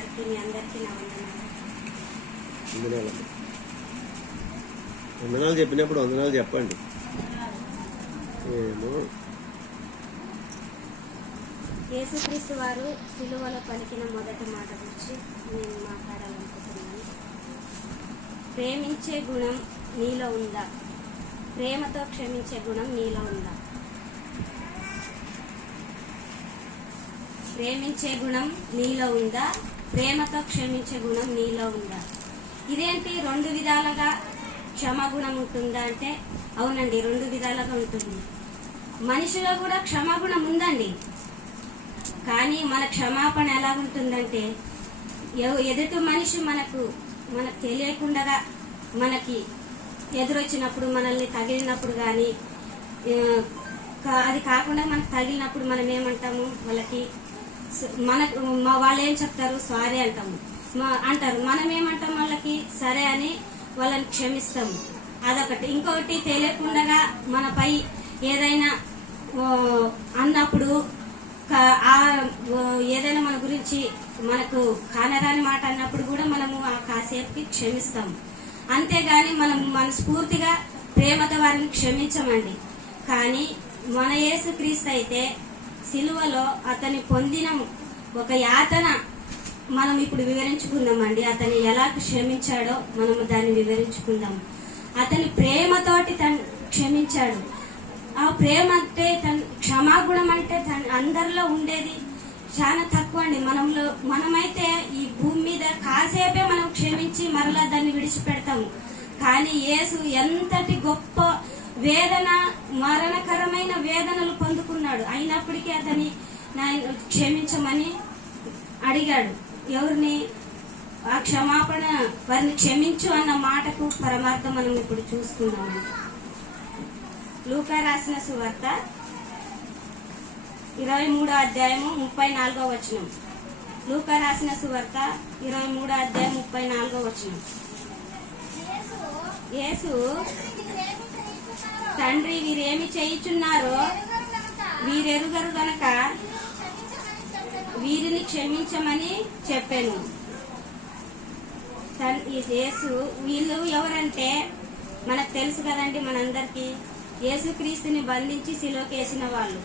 గారికి మీ అందరికీ నా వందనాలు. వందనాలు చెప్పినప్పుడు వందనాలు చెప్పండి. యేసుక్రీస్తు వారు సిలువలో పలికిన మొదటి మాట గురించి నేను మాట్లాడాలనుకుంటున్నాను. ప్రేమించే గుణం నీలో ఉందా? ప్రేమతో క్షమించే గుణం నీలో ఉందా? ప్రేమించే గుణం నీలో ఉందా? ప్రేమతో క్షమించే గుణం నీలో ఉందా? ఇదేంటి రెండు విధాలుగా క్షమాగుణం ఉంటుందా అంటే అవునండి, రెండు విధాలుగా ఉంటుంది. మనిషిలో కూడా క్షమాగుణం ఉందండి. కానీ మన క్షమాపణ ఎలా ఉంటుందంటే ఎదుటి మనిషి మనకు తెలియకుండా మనకి ఎదురొచ్చినప్పుడు, మనల్ని తగిలినప్పుడు, కానీ అది కాకుండా మనకు తగిలినప్పుడు మనం ఏమంటాము, వాళ్ళకి వాళ్ళు ఏం చెప్తారు, సారీ అంటాము అంటారు. మనం ఏమంటాం, వాళ్ళకి సరే అని వాళ్ళని క్షమిస్తాము. అదొకటి. ఇంకొకటి, తెలియకుండా మనపై ఏదైనా అన్నప్పుడు, ఏదైనా మన గురించి మనకు కానరాని మాట అన్నప్పుడు కూడా మనము ఆ కాసేపుకి క్షమిస్తాము. అంతేగాని మనం మనస్ఫూర్తిగా ప్రేమతో వారిని క్షమించమండి. కానీ మన యేసుక్రీస్తు అయితే సిలువలో అతని పొందిన ఒక యాతన మనం ఇప్పుడు వివరించుకుందామండి. అతన్ని ఎలా క్షమించాడో మనము దాన్ని వివరించుకుందాం. అతని ప్రేమతోటి క్షమించాడు. ఆ ప్రేమ అంటే క్షమాగుణం అంటే అందరిలో ఉండేది చాలా తక్కువ అండి. మనమైతే ఈ భూమి మీద కాసేపే మనం క్షమించి మరలా దాన్ని విడిచిపెడతాము. కానీ యేసు ఎంతటి గొప్ప వేదన, మరణకరమైన వేదనలు పొందుకున్నాడు. అయినప్పటికీ అతన్ని క్షమించమని అడిగాడు. ఎవరిని? ఆ క్షమాపణ, వారిని క్షమించు అన్న మాటకు పరమార్థం మనం ఇప్పుడు చూసుకుందాము. లూకా రాసిన సువార్త 23వ అధ్యాయము 34వ వచనం. లూకా రాసిన సువార్త 23వ అధ్యాయం 34వ వచనం. యేసు, తండ్రి వీరేమి చేయుచున్నారో వీరెరుగరు గనక వీరిని క్షమించమని చెప్పాను. యేసు, వీళ్ళు ఎవరంటే మనకు తెలుసు కదండి, మనందరికీ యేసుక్రీస్తుని బంధించి సిలువకేసిన వాళ్ళు.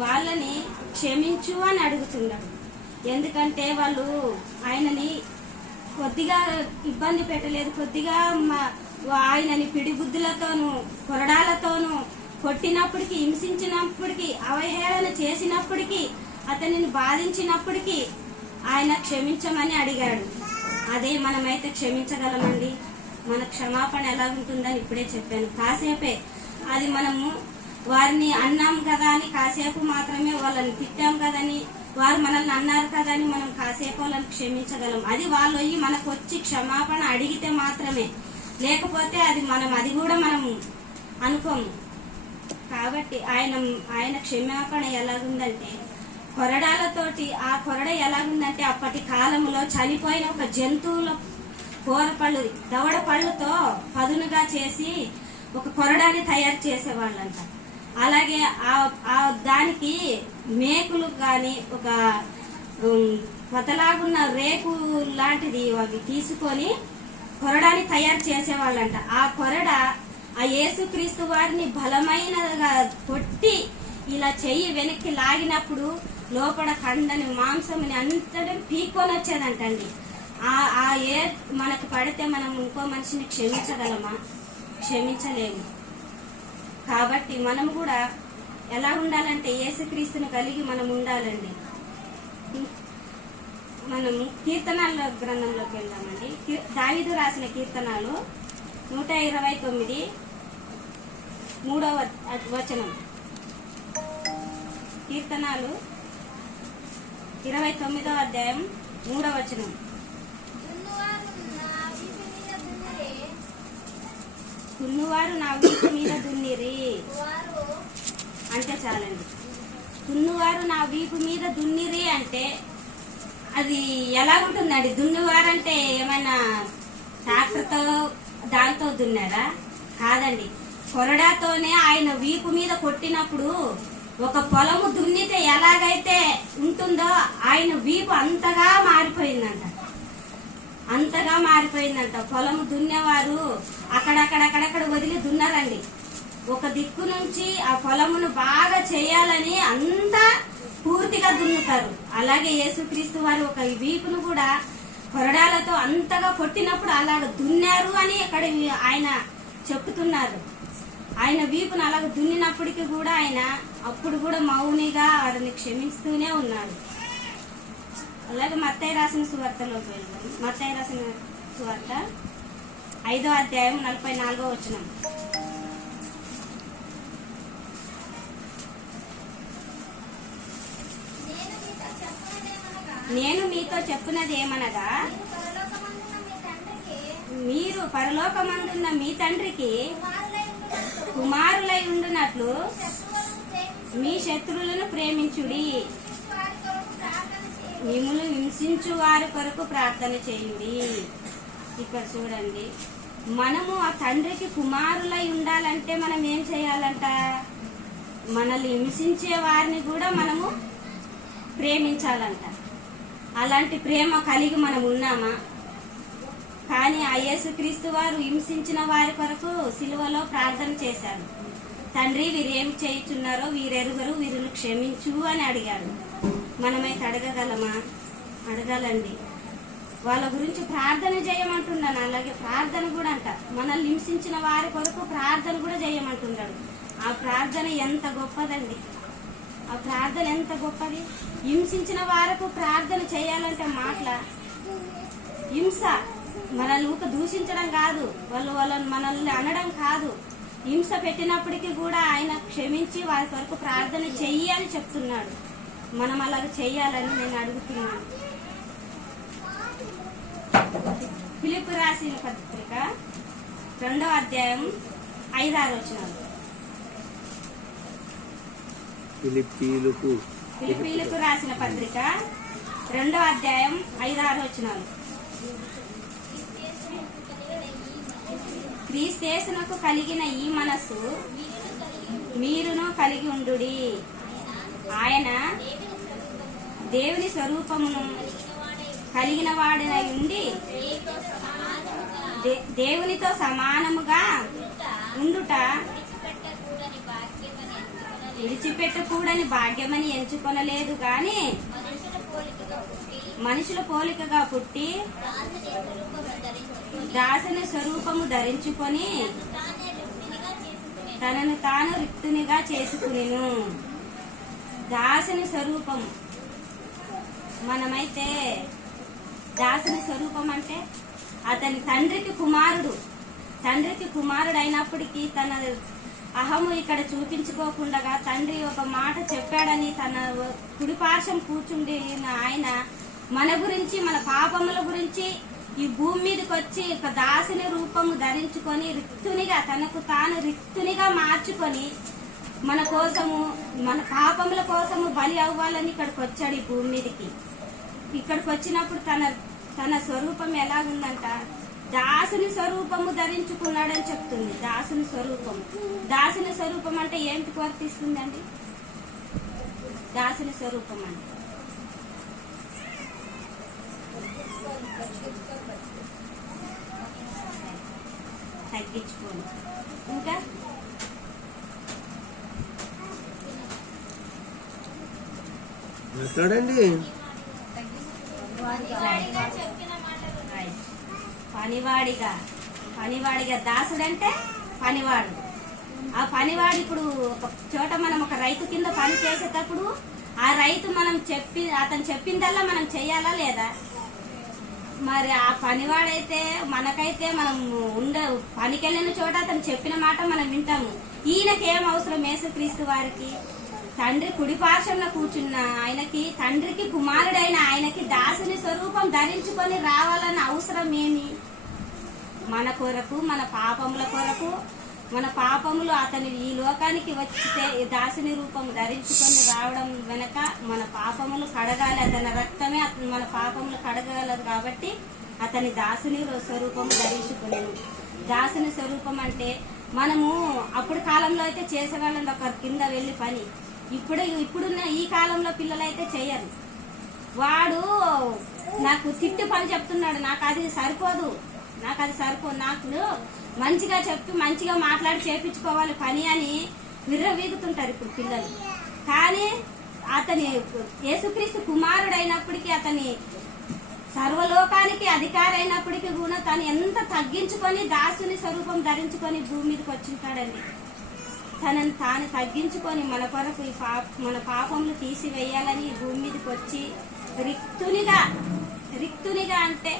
వాళ్ళని క్షమించు అని అడుగుతున్నాడు. ఎందుకంటే వాళ్ళు ఆయనని కొద్దిగా ఇబ్బంది పెట్టలేదు. కొద్దిగా ఆయనని పిడిగుద్దులతోనూ కొరడాలతోనూ కొట్టినప్పటికీ, హింసించినప్పటికీ, అవహేళన చేసినప్పటికీ, అతనిని బాధించినప్పటికీ ఆయన క్షమించమని అడిగాడు. అదే మనమైతే క్షమించగలమండి. మన క్షమాపణ ఎలా ఉంటుందని ఇప్పుడే చెప్పాను. కాసేపే అది మనము వారిని అన్నాం కదా అని కాసేపు మాత్రమే, వాళ్ళని తిట్టాం కదని, వారు మనల్ని అన్నారు కదా అని మనం కాసేపు వాళ్ళని క్షమించగలం. అది వాళ్ళు మనకు వచ్చి క్షమాపణ అడిగితే మాత్రమే. లేకపోతే అది కూడా మనం అనుకోము. కాబట్టి ఆయన క్షమాపణ ఎలాగుందంటే కొరడాలతోటి, ఆ కొరడ ఎలాగుందంటే అప్పటి కాలంలో చనిపోయిన ఒక జంతువుల కూరపళ్ళు, దవడ పళ్ళుతో పదునుగా చేసి ఒక కొరడాన్ని తయారు చేసేవాళ్ళంట. అలాగే దానికి మేకులు కానీ ఒక కొత్తలాగున్న రేకు లాంటిది అవి తీసుకొని కొరడాన్ని తయారు చేసేవాళ్ళంట. ఆ కొరడ ఆ యేసుక్రీస్తు వారిని బలమైనగా కొట్టి ఇలా చెయ్యి వెనక్కి లాగినప్పుడు లోపల కండని, మాంసంని అంతటా పీక్కొని వచ్చేదంటండి. ఆ మనకు పడితే మనం ఇంకో మనిషిని క్షమించగలమా? క్షమించలేము. కాబట్టి మనం కూడా ఎలా ఉండాలంటే యేసుక్రీస్తుని కలిగి మనం ఉండాలండి. మనం కీర్తనాల గ్రంథంలోకి వెళ్దామండి. దావీదు రాసిన కీర్తనాలు 129 3వ వచనం. కీర్తనాలు 29వ అధ్యాయం 3వ వచనం. తున్నువారు నా వీపు మీద దున్నిరి అంటే చాలండి. దున్నువారు నా వీపు మీద దున్నిరి అంటే అది ఎలా ఉంటుందండి? దున్నువారంటే ఏమైనా ట్రాక్టర్తో దాంతో దున్నారా? కాదండి, కొరడాతోనే ఆయన వీపు మీద కొట్టినప్పుడు ఒక పొలము దున్నితే ఎలాగైతే ఉంటుందో ఆయన వీపు అంతగా మారిపోయిందంట. పొలంగా మారిపోయిందంట. పొలం దున్నేవారు అక్కడక్కడ వదిలి దున్నారండి. ఒక దిక్కు నుంచి ఆ పొలమును బాగా చేయాలని అంతా పూర్తిగా దున్నుతారు. అలాగే యేసుక్రీస్తు వారు ఒక వీపును కూడా కొరడాలతో అంతగా కొట్టినప్పుడు అలాగ దున్నారు అని ఇక్కడ ఆయన చెప్తున్నారు. ఆయన వీపును అలాగ దున్నినప్పటికీ కూడా ఆయన అప్పుడు కూడా మౌనిగా వారిని క్షమిస్తూనే ఉన్నాడు. అలాగే మత్తయి రాసిన సువార్తలోకి వెళ్దాం. మత్తయి రాసిన సువార్త 5వ అధ్యాయం 44వ వచనం. నేను మీతో చెప్పున్నది ఏమనగా, మీరు పరలోకమందున్న మీ తండ్రికి కుమారులై ఉండునట్లు మీ శత్రువులను ప్రేమించుడి, మిమ్ములను హింసించు వారి కొరకు ప్రార్థన చేయండి. ఇక్కడ చూడండి, మనము ఆ తండ్రికి కుమారులై ఉండాలంటే మనం ఏం చేయాలంట? మనల్ని హింసించే వారిని కూడా మనము ప్రేమించాలంట. అలాంటి ప్రేమ కలిగి మనం ఉన్నామా? కానీ ఆ యేసుక్రీస్తు వారు హింసించిన వారి కొరకు సిలువలో ప్రార్థన చేశారు. తండ్రి, వీరేం చేయుచున్నారో వీరెరుగరు, వీరిని క్షమించు అని అడిగాడు. మనమైతే అడగగలమా? అడగాలండి. వాళ్ళ గురించి ప్రార్థన చేయమంటున్నాను. అలాగే ప్రార్థన కూడా అంట, మనల్ని హింసించిన వారి కొరకు ప్రార్థన కూడా చేయమంటున్నాడు. ఆ ప్రార్థన ఎంత గొప్పదండి! ఆ ప్రార్థన ఎంత గొప్పది! హింసించిన వారికి ప్రార్థన చేయాలంటే మాటల హింస, మనల్ని ఊక దూషించడం కాదు, వాళ్ళని మనల్ని అనడం కాదు. హింస పెట్టినప్పటికీ కూడా ఆయన క్షమించి వారి కొరకు ప్రార్థన చెయ్యి అని చెప్తున్నాడు. మనం అలాగ చెయ్యాలని నేను అడుగుతున్నాను. ఫిలిప్పు రాసిన పత్రిక 2వ అధ్యాయం 5-6 వచనాలు. ఫిలిప్పీలకు రాసిన పత్రిక 2వ అధ్యాయం 5-6 వచనాలు. క్రీస్తేసునకు కలిగిన ఈ మనస్సు మీరును కలిగి ఉండుడి. ఆయన దేవుని స్వరూపమును కలిగిన వాడినై ఉండి దేవునితో సమానముగా ఉండుట విడిచిపెట్టకూడని భాగ్యమని ఎంచుకొనలేదు గాని మనుషుల పోలికగా పుట్టి దాసుని స్వరూపము ధరించుకొని తనను తాను రిక్తునిగా చేసుకునేను. దాసుని స్వరూపము. మనమైతే దాసుని స్వరూపం అంటే అతని తండ్రికి కుమారుడు అయినప్పటికీ తన అహము ఇక్కడ చూపించుకోకుండా తండ్రి ఒక మాట చెప్పాడని తన కుడిపార్శ్వం కూర్చుండి ఆయన మన గురించి, మన పాపముల గురించి ఈ భూమి మీదకి వచ్చి ఒక దాసుని రూపము ధరించుకొని రిక్తునిగా, తనకు తాను రిక్తునిగా మార్చుకొని మన కోసము, మన పాపముల కోసము బలి అవ్వాలని ఇక్కడికి వచ్చాడు ఈ భూమి మీదకి. ఇక్కడికి వచ్చినప్పుడు తన స్వరూపం ఎలాగుందంట? దాసుని స్వరూపము ధరించుకున్నాడని చెప్తుంది. దాసుని స్వరూపం అంటే ఏంటికి వర్తిస్తుందండి? దాసుని స్వరూపం అంటే తగ్గించుకోండి. ఇంకా మాట్లాడండి. పనివాడిగా దాసుడంటే పనివాడు. ఆ పనివాడు ఇప్పుడు ఒక చోట మనం ఒక రైతు కింద పని చేసేటప్పుడు ఆ రైతు అతను చెప్పిందల్లా మనం చెయ్యాలా లేదా? మరి ఆ పనివాడైతే మనకైతే మనం పనికెళ్ళిన చోట అతను చెప్పిన మాట మనం వింటాము. ఈయనకేం అవసరం? యేసుక్రీస్తు వారికి తండ్రి కుడిపార్శ్వంలో కూర్చున్న ఆయనకి, తండ్రికి కుమారుడైన ఆయనకి దాసుని స్వరూపం ధరించుకొని రావాలన్న అవసరం ఏమి? మన కొరకు, మన పాపముల కొరకు, మన పాపములు అతని ఈ లోకానికి వచ్చితే దాసుని రూపం ధరించుకొని రావడం వెనక మన పాపములు కడగాలి. అతని రక్తమే మన పాపములు కడగలదు కాబట్టి అతని దాసుని స్వరూపం ధరించుకునేను. దాసుని స్వరూపం అంటే మనము అప్పుడు కాలంలో అయితే చేసేవాళ్ళం ఒకరి కింద వెళ్ళి పని. ఇప్పుడున్న ఈ కాలంలో పిల్లలైతే చేయరు. వాడు నాకు తిట్టు పని చెప్తున్నాడు, నాకు అది సరిపోదు, నాకు మంచిగా చెప్పి మంచిగా మాట్లాడి చేపించుకోవాలి పని అని విర్రవీగుతుంటారు ఇప్పుడు పిల్లలు. కానీ అతని యేసుక్రీస్తు కుమారుడు అయినప్పటికీ, అతని సర్వలోకానికి అధికారి అయినప్పటికీ కూడా తను ఎంత తగ్గించుకొని దాసుని స్వరూపం ధరించుకొని భూమి మీదకి వచ్చింటాడండి. తనని తాను తగ్గించుకొని మన కొరకు మన పాపములు తీసివేయాలని భూమి మీదకి వచ్చి రిక్తునిగా అంటే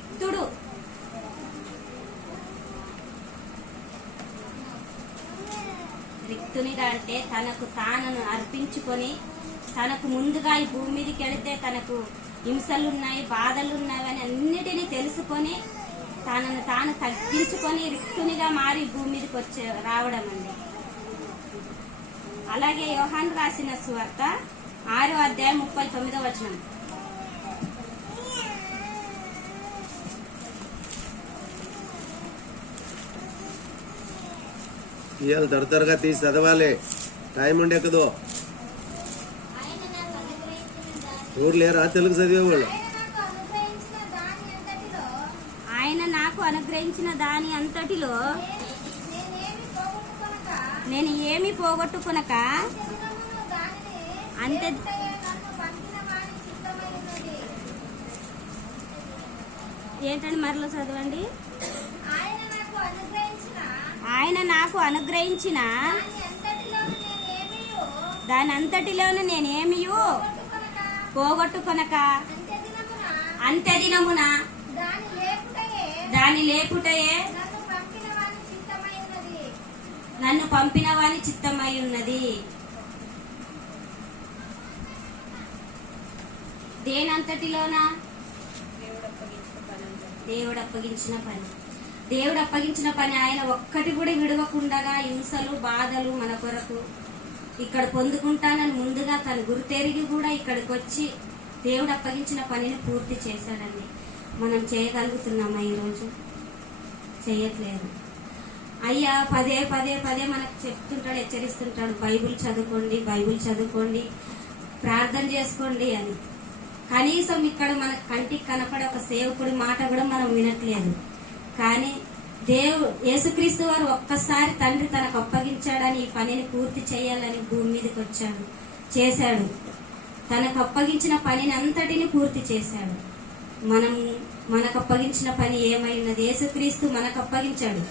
రిక్తుడు తనకు తానను అర్పించుకొని, తనకు ముందుగా ఈ భూమి మీదకి వెళితే తనకు హింసలున్నాయి, బాధలున్నాయి అని అన్నిటినీ తెలుసుకొని తనను తాను తగ్గించుకొని రిక్తునిగా మారి భూమి మీదకి రావడం అండి. అలాగే యోహాను రాసిన సువార్త 6వ అధ్యాయం 39వ వచనం. ఇవాళ త్వరగా తీసి చదవాలి, టైం ఉండేకదో. ఊరు లేరా తెలుగు చదివేవాళ్ళు? ఆయన నాకు అనుగ్రహించిన దాని అంతటిలో నేను ఏమి పోగొట్టుకొనక అంతే ఏంటండి మరలో చదవండి. ఆయన నాకు అనుగ్రహించిన దాని అంతటిలోను నేనేమియు పోగొట్టుకొనక అంత్య దినమున దాని లేపుటయే నన్ను పంపిన వాని చిత్తమై ఉన్నది. దేనంతటిలోనా? దేవుడు అప్పగించిన పని ఆయన ఒక్కటి కూడా విడవకుండగా హింసలు బాధలు మన కొరకు ఇక్కడ పొందుకుంటానని ముందుగా తను గుర్తెరిగి కూడా ఇక్కడికి వచ్చి దేవుడు అప్పగించిన పనిని పూర్తి చేశాడండి. మనం చేయగలుగుతున్నామా? ఈరోజు చేయట్లేదు. అయ్యా పదే మనకు చెప్తుంటాడు, హెచ్చరిస్తుంటాడు, బైబిల్ చదువుకోండి, ప్రార్థన చేసుకోండి అని. కనీసం ఇక్కడ మనకు కంటికి కనపడే ఒక సేవకుడి మాట కూడా మనం వినట్లేదు. కానీ యేసుక్రీస్తు వారు ఒక్కసారి తండ్రి తనకు అప్పగించాడని ఈ పనిని పూర్తి చేయాలని భూమి మీదకి చేశాడు. తనకు అప్పగించిన పనిని అంతటిని పూర్తి చేశాడు. మనకు అప్పగించిన పని ఏమైనది? యేసుక్రీస్తు మనకు అప్పగించాడు.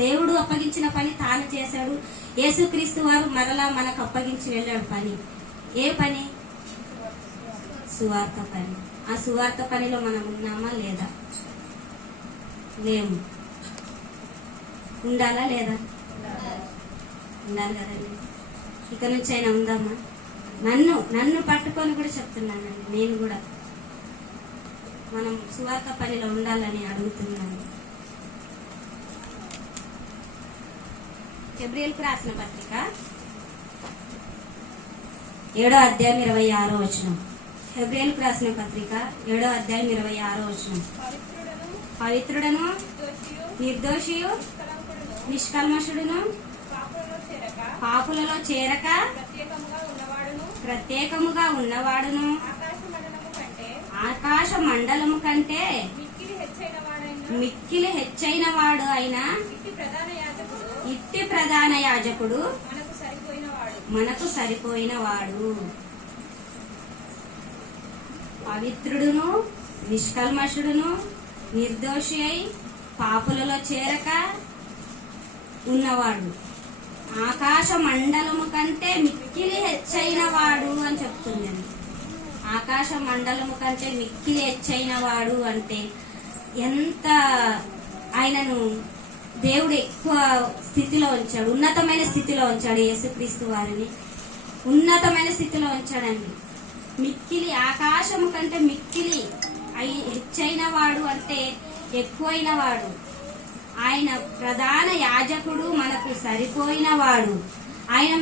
దేవుడు అప్పగించిన పని తాను చేశాడు. యేసుక్రీస్తు వారు మరలా మనకు అప్పగించి వెళ్ళాడు పని. ఏ పని? సువార్త పని. ఆ సువార్త పనిలో మనం ఉన్నామా లేదా? లేము. ఉండాలా లేదా? ఉండాలి కదండి. ఇక నుంచి అయినా ఉందామా? నన్ను పట్టుకొని కూడా చెప్తున్నానండి, నేను కూడా మనం సువార్త పనిలో ఉండాలని అడుగుతున్నాను. హెబ్రీయులకు రాసిన పత్రిక 7వ అధ్యాయం 26వ వచనం. హెబ్రీయులకు రాసిన పత్రిక 7వ అధ్యాయం 26వ వచనం. పవిత్రుడను నిర్దోషియు నిష్కల్మషుడును పాపులలో చేరక ప్రత్యేకముగా ఉన్నవాడును ఆకాశ మండలము కంటే మిక్కిలి హెచ్చైన వాడు అయిన ఇట్టి ప్రధాన యాజకుడు మనకు సరిపోయిన వాడు. పవిత్రుడును నిష్కల్మషుడును నిర్దోషి అయి పాపులలో చేరక ఉన్నవాడు ఆకాశ మండలము కంటే మిక్కిలి హెచ్చైన వాడు అని చెప్తుందండి. ఆకాశ మండలము కంటే మిక్కిలి హెచ్చైన వాడు అంటే ఎంత ఆయనను దేవుడు ఎక్కువ స్థితిలో ఉంచాడు, ఉన్నతమైన స్థితిలో ఉంచాడు. యేసుక్రీస్తు వారిని ఉన్నతమైన స్థితిలో ఉంచాడండి. మిక్కిలి ఆకాశము కంటే మిక్కిలి హెచ్చైన వాడు అంటే ఎక్కువైన వాడు. ఆయన ప్రధాన యాజకుడు, మనకు సరిపోయిన వాడు. ఆయన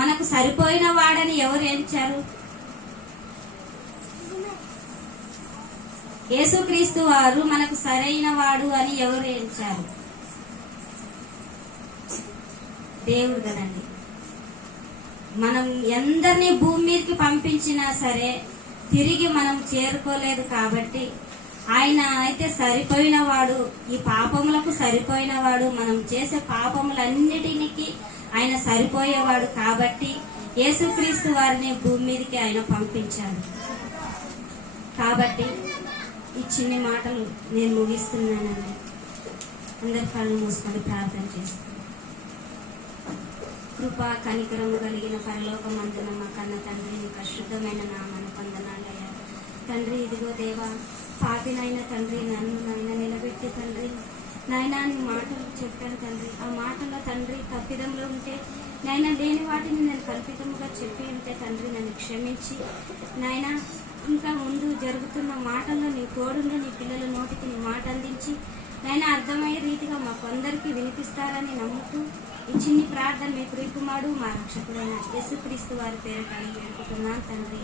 మనకు సరిపోయిన వాడని ఎవరు ఎంచారు? యేసుక్రీస్తు వారు మనకు సరైన వాడు అని ఎవరు ఎంచారు? దేవుడు కదండి. మనం ఎందరినీ భూమి మీదకి పంపించినా సరే తిరిగి మనం చేరుకోలేదు కాబట్టి ఆయన అయితే సరిపోయినవాడు, ఈ పాపములకు సరిపోయినవాడు, మనం చేసే పాపములన్నిటికి ఆయన సరిపోయేవాడు కాబట్టి యేసుక్రీస్తు వారిని భూమి మీదకి ఆయన పంపించాడు. కాబట్టి ఈ చిన్ని మాటలు నేను ముగిస్తున్నానండి. అందరి కళ్ళు మూసుకొని ప్రార్థన చేస్తాను. కృపా కనికరము కలిగిన పరలోకమందున మా కన్న తండ్రి, నీకు అశుద్ధమైన నామను వందనాలయ్యా. తండ్రి, ఇదిగో దేవా, పాపినైన తండ్రి, నన్ను నాయన నిలబెట్టి తండ్రి, నాయనా నీ మాటలు చెప్పాను తండ్రి. ఆ మాటల్లో తండ్రి తప్పిదంలో ఉంటే నాయన లేని వాటిని నేను కల్పితముగా చెప్పి ఉంటే తండ్రి నన్ను క్షమించి నాయన ఇంకా ముందు జరుగుతున్న మాటల్లో నీ తోడుండి నీ పిల్లల నోటికి నీ మాట అందించి నాయన అర్థమయ్యే రీతిగా మాకందరికీ వినిపిస్తారని నమ్ముతూ ఈ చిన్ని ప్రార్థన మీ ప్రియకుమారుడు మా రక్షకుడైన యేసుక్రీస్తు వారి పేరు అడిగి వేడుకుంటున్నాను తండ్రి.